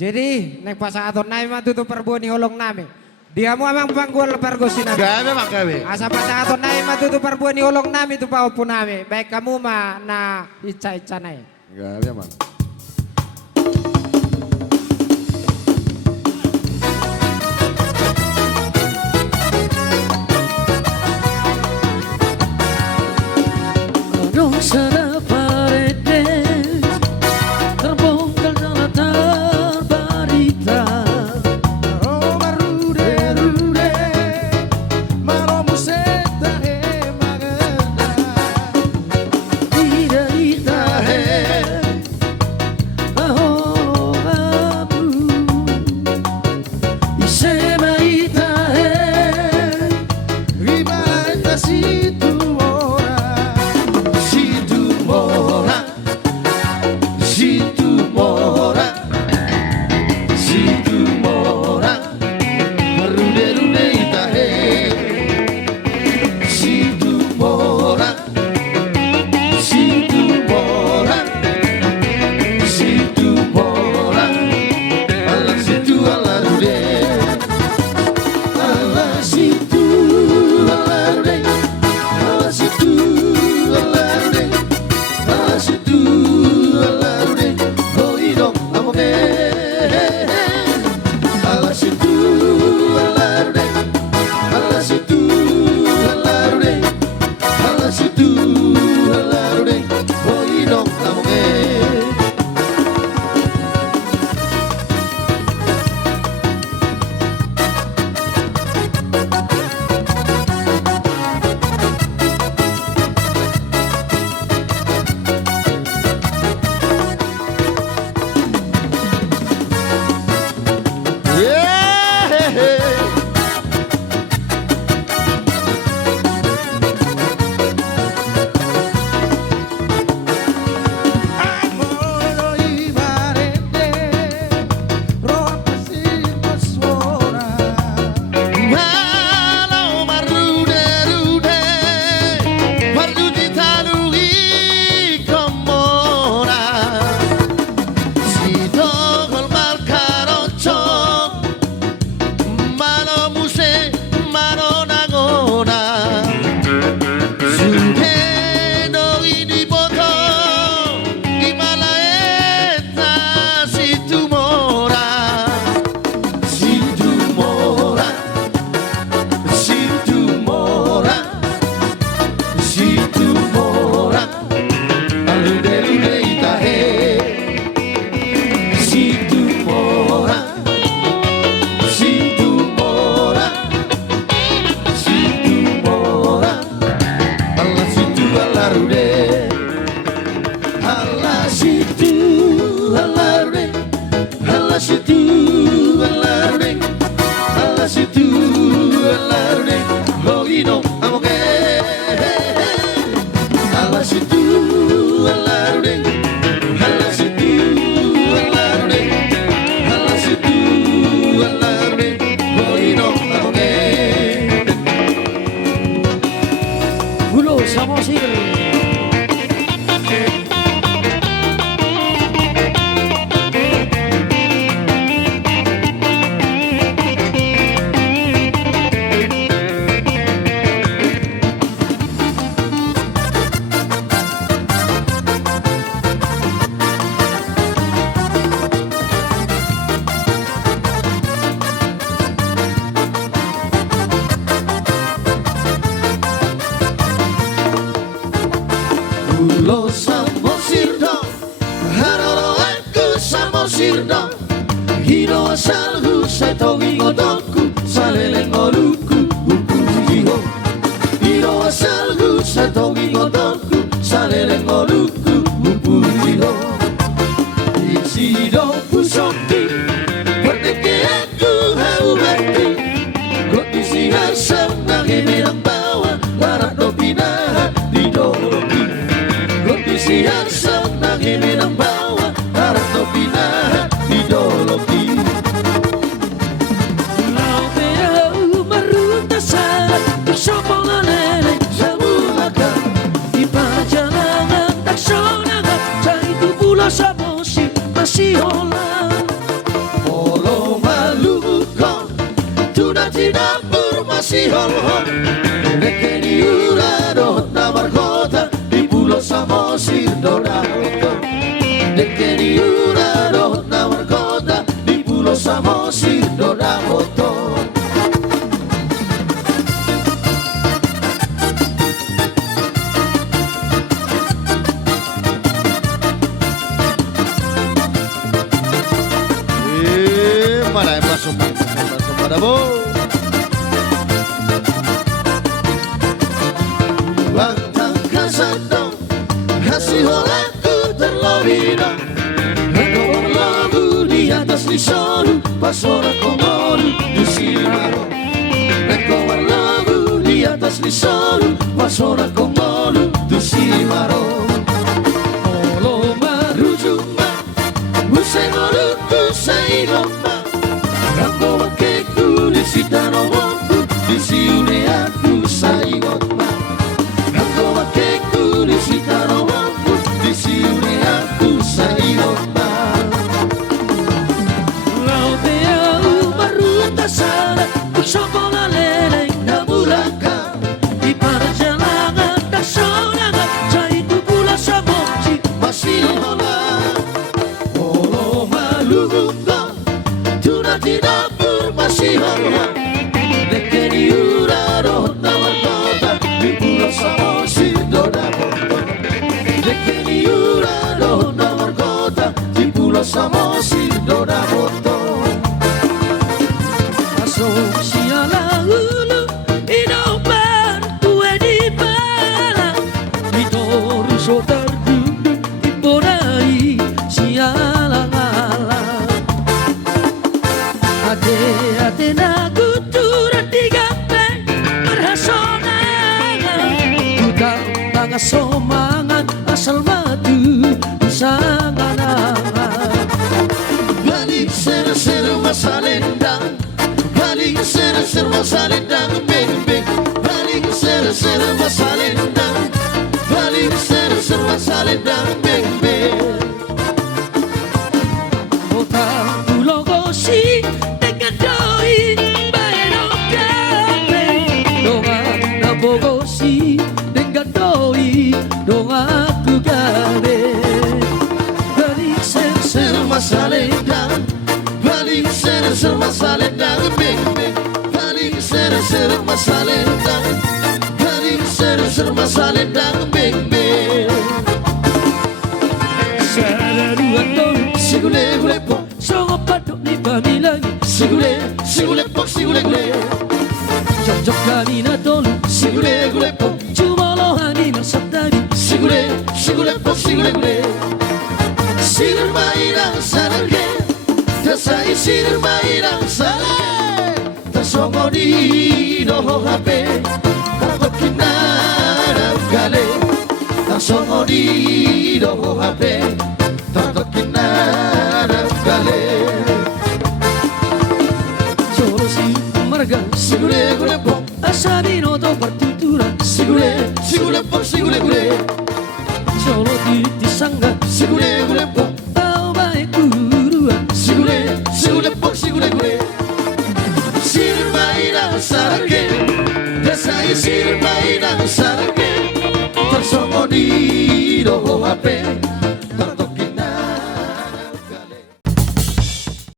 Jadi nek pas aton nai mah tutup perbuan holong nami. Dia mau amang panggul pergosi nami. Gawe mak gawe. Asa pas aton nai mah tutup perbuan holong nami tu pau pun nami. Baik kamu mah na ica nai. Gawe mak. Sana paredes terbongkar dalam berita. Aroma rude maromu seta maganda. Tidak itahe ahogamu isema itahe Ribata situ Lo samosirdo, haroro aku samosirdo. Hiro asalku setogi ngotoku, saleleng oluku, upujiho. Hiro asalku setogi ngotoku, saleleng oluku, upujiho. Isido pusoki, perneke aku hau hati. Kondisi asam nangin merang bawah, larat do pindah di doloki. Kondisi asam nangin merang bawah, larat do pindah di doloki. Lau merau marutasan, kesombongan nenek sabu makan. Di perjalanan tak sonangan, cari tu pula samosi masih holang. tolong Nekeni urado nawar kota di Pulau Samosir Doraoto Nekeni urado nawar kota di Pulau Samosir Doraoto Para masuk pada bo. Bantang kasado kasih olaku terlebih Aku lagu di atas lisan pasora komoru di Simaro Aku lagu di atas lisan pasora komoru di Simaro Olo marujuma musengoru tu sailoma Aku bakeku di sitano wonku di siune aku saingotma Aku bakeku di sitano wonku di siune aku saingotma Lau bea umaruta sara Kusokola lele na bulaka Di perjalanan tak sonangan Jaitu pula samoci masih hola Olo malungo Tuna tidak masih hola Nekeni uraro nawar kota di Pulau Samosir Doraoto Nekeni uraro nawar kota di Pulau Samosir Doraoto Masuk siala hulu Inopan kue di pala Itoru sotar duduk Imbonai siala ngala Ate na kutura tigape berhasonangan Utang tanga somangan asal matu sanganangan Balik ser-ser masa lendang Balik ser-ser masa lendang beng-beng Balik ser-ser masa lendang Balik ser-ser masa lendang beng-beng Utang pulau gosi doi baero kape donga na bogosi dengan doi donga ku gabe balik ser masalendang balik ser masalendang beng beng balik ser masalendang balik ser masalendang beng beng sararuan doi sigule gule po songo patok ni pamilangi Sigule pok sigule gule Jok kami na tolu Sigule gule pok Cumolohan na sabdari Sigule pok sigule gule Sigur mairang sarangke Dasai sigur mairang sarangke Tasongo di doho hape Takot kinarang gale Tasongo di doho hape Takot kinarang gale Sigule gule pok Asabino to partitura Sigule pok sigule gule Solo di sangga Sigule gule pok Tau baik kurua Sigule pok sigule gule Sir mairang sarangke Dasai sir mairang sarangke Tersongo di doho hape